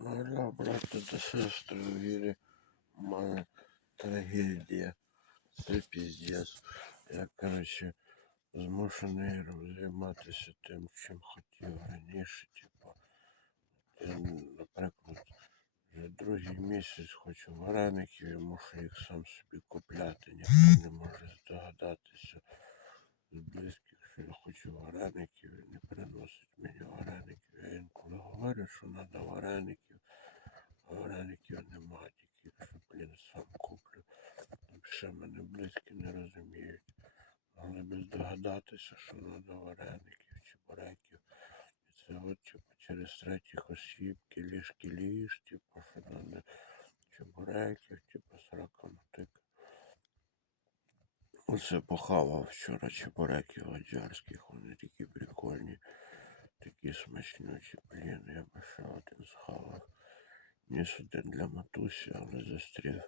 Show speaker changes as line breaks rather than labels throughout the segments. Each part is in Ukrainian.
Моя брата та сестри у вірі має трагедія. Це піздец. Я, коротше, змушений займатися тим, чим хотів раніше. Типу, наприклад, вже другий місяць хочу вареників і мушу їх сам собі купляти. Ніхто не може здогадатися з близьких, що я хочу вареників і не приносить мені вареників. Я говорю, що треба вареників, вареників нема, тільки якщо, блін, сам куплю. Ще мене близькі не розуміють. Могли би здогадатися, що треба вареників чи буреків. І це от типу, через третіх осіб, кіліш кіліш, типу, що треба чебуреків, типу, срака мотика. Оце похавав вчора чебуреків аджарських, вони такі прикольні, такі смачнючі, блін, я би ще один схавав. Ніс один для матусі, але застрів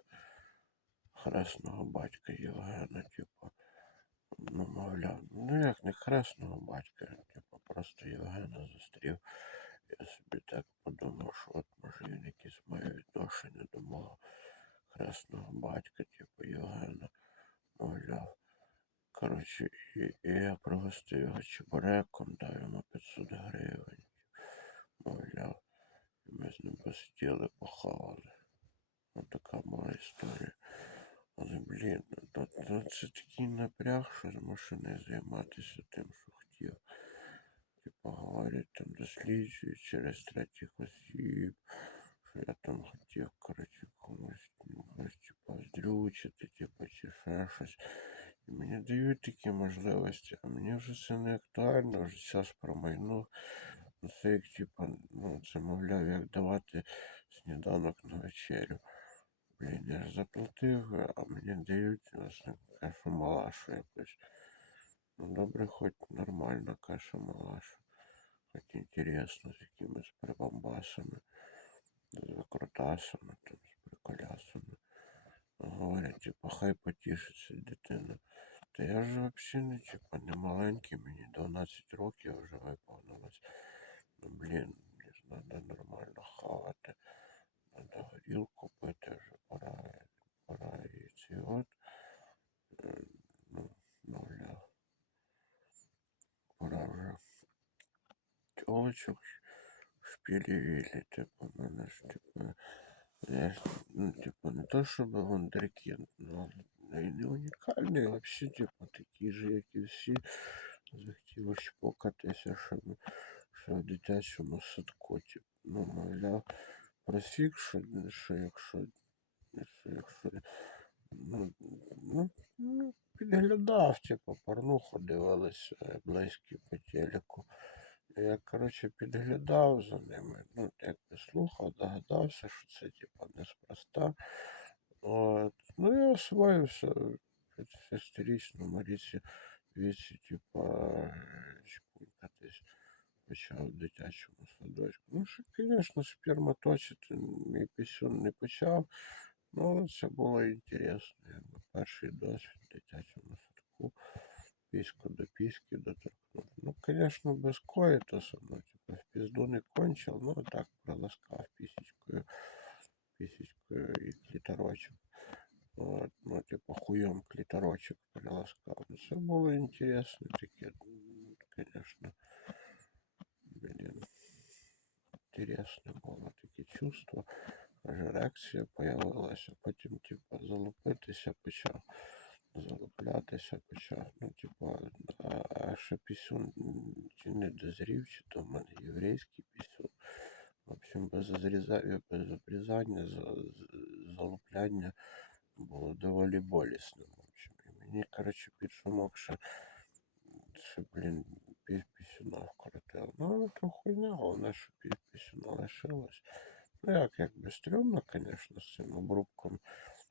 хресного батька Євгена, типу, ну, мовляв, ну як не хресного батька, типу, просто Євгена застрів. Я собі так подумав, що от може він якісь має відношення до мого хресного батька, типу Євгена, мовляв. Коротше, я пригостив його чебуреком, дав йому 500 гривень, мовляв. Ми з ним посиділи, похавали. Ось така була історія. Але, блін, ну, ну, це такий напряг, що змушений займатися тим, що хотів. Типу, говорять, там досліджують через третіх осіб, що я там хотів, коротше, комусь, ну, когось, типу, здрючити, типу, чи ще щось. Мені дають такі можливості, а мені вже це не актуально, вже час промайнув. Ну, це як, типу, ну, це, мовляв, як давати сніданок на вечерю. Блін, я ж заплатив, а мені дають власне кашу малашу якусь. Ну, добре, хоч нормальна каша малаша. Хоч інтересно, з якимись прибамбасами, з викрутасами, там, з приколясами. Говорять, типу, хай потішиться дитина. Я ж взагалі не, типу, не маленький, мені 12 років вже виповнилось. Ну, блін, ж треба нормально хавати. Треба горілку пити вже пора. Пора і ці от. Ну, мовляв. Пора вже тілочок шпілі-вілі, типу, мене ж, типу, я ну, типу, не то щоб вундеркінд, ну, не унікальний, а всі, типу, такі ж, як і всі, захотів шпокатися, щоб, що в дитячому садку, типу, ну, мовляв, просік, що, що якщо, що якщо, ну, ну, ну, підглядав, типу, порнуху дивилися е, близькі по телеку. Я, коротше, підглядав за ними, ну, якби слухав, догадався, що це, типу, неспроста. От. Ну, я освоївся в шестирічному Маріці віці, типу, чпунькатись почав в дитячому садочку. Ну, що, звісно, сперматочити мій пісюн не почав, ну, але це було інтересно. Якби перший досвід в дитячому садку, піську до піськи доторкнув. Ну, звісно, без коїтуса, ну, типу, в пізду не кончив, ну, так, проласкав пісічкою, пісічкою і кліторочок. От, ну, типу, хуєм кліторочок приласкав. Ну, інтересно таке, м, звісно. Блін. Інтересне було таке чувство. Аж ерекція появилася, потім, типу, залупитися почав, залуплятися почав. Ну, типу, а, а ще пісюн чи не дозрів, чи то в мене єврейський пісюн. В общем, без зрізання, без обрізання, залупляння було доволі болісно. І мені, коротше, під шумок ще, блін, пів пісюна вкоротило. Ну, але то хуйня, головне, що пів пісюна лишилось. Ну, як, якби стрьомно, звісно, з цим обрубком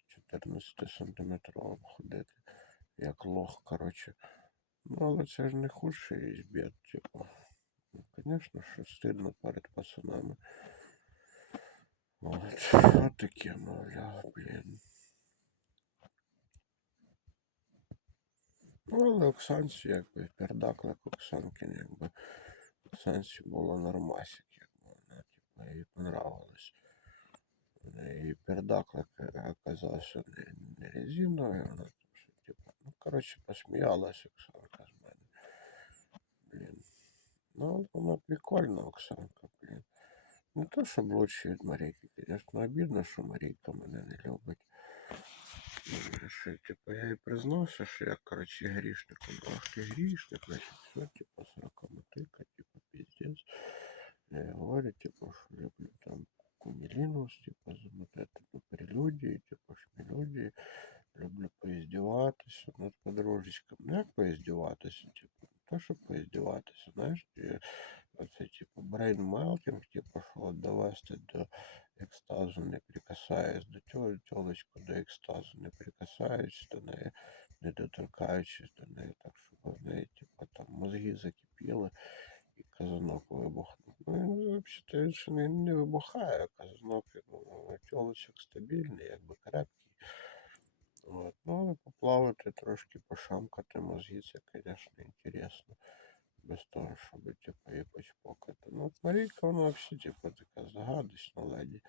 14 сантиметровим ходити, як лох, коротше. Ну, але це ж не худший із бід, типу. Ну, звісно, що стидно перед пацанами. От, от таке, мовляв, блін. Ну, але Оксанці, якби, пердаклик Оксанкин, якби, Оксанці було нормасик, якби, вона, типу, їй понравилось. понравилось. И пердак ока- оказався не, не резиновий, вона там що, типу, ну, коротше, посміялась Оксанка з мене. Блін. Ну, вона прикольна, Оксанка, блін. Не то, щоб лучше від Марійки, звісно, обідно, що Марійка мене не любить. Що, типу, я їй признався, що я, коротше, грішником. Ах ти грішник, значить, все, типу, сорокомотика, типу, піздець. Я говорю, типу, що люблю там кунілінус, типу, замотати ну, прелюдії, типу, шмелюдії. Люблю поіздіватися над подружечком. Ну, як поіздіватися, типу, не то, щоб поіздіватися, знаєш, і оце, типу, брейн-мелтинг, типу, що довести до екстазу, не прикасаясь до цього тілочку, до екстазу, не прикасаючись до неї, не доторкаючись до неї, так, щоб в неї, типу, там мозги закипіли і казанок вибухнув. Ну, взагалі не, не вибухає, казанок, ну, тілочок стабільний, якби крепкий. От. Ну, але поплавати трошки, пошамкати мозги, це, звісно, інтересно. Без того, щоб, типу, її почпокати. Ну, Марійка, вона взагалі, типу, така загадочна леді.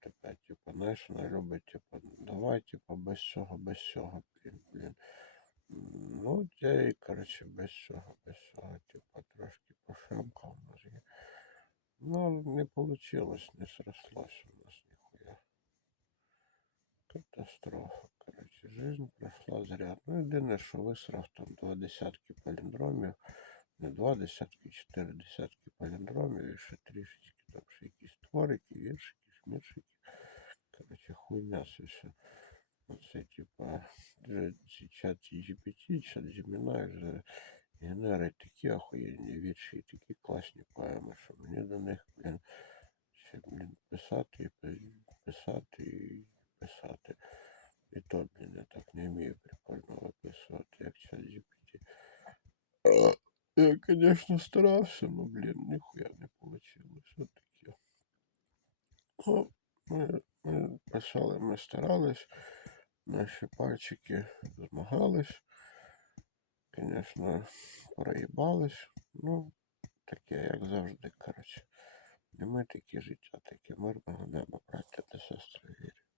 Така, типу, знаєш, вона любить, типу, давай, типу, без цього, без цього, блін, блін. Ну, я їй, коротше, без цього, без цього, типу, трошки пошамкав мозги. Ну, не получилось, не срослось у нас ніхуя. Катастрофа, коротше, жизнь пройшла зря. Ну, єдине, що висрав там два десятки паліндромів, не два десятки, чотири десятки паліндромів і ще трішечки там ще якісь творики, віршики, шміршики. Коротше, хуйня це все. Оце, типа, ці чат GPT, чат Gemini вже генерить такі охуєнні вірші і такі класні поеми, що мені до них, блін, ще, блін, писати писати і писати. І то, блін, я так не вмію прикольно виписувати, як чат GPT. Я, конечно, старався, но, блін, ніхуя не. От таке. Ну, ми, ми писали, ми старались, наші пальчики змагались. Звісно, проїбались. Ну, таке, як завжди, коротше. Не ми такі життя, таке мирного неба, браття та сестри вірю.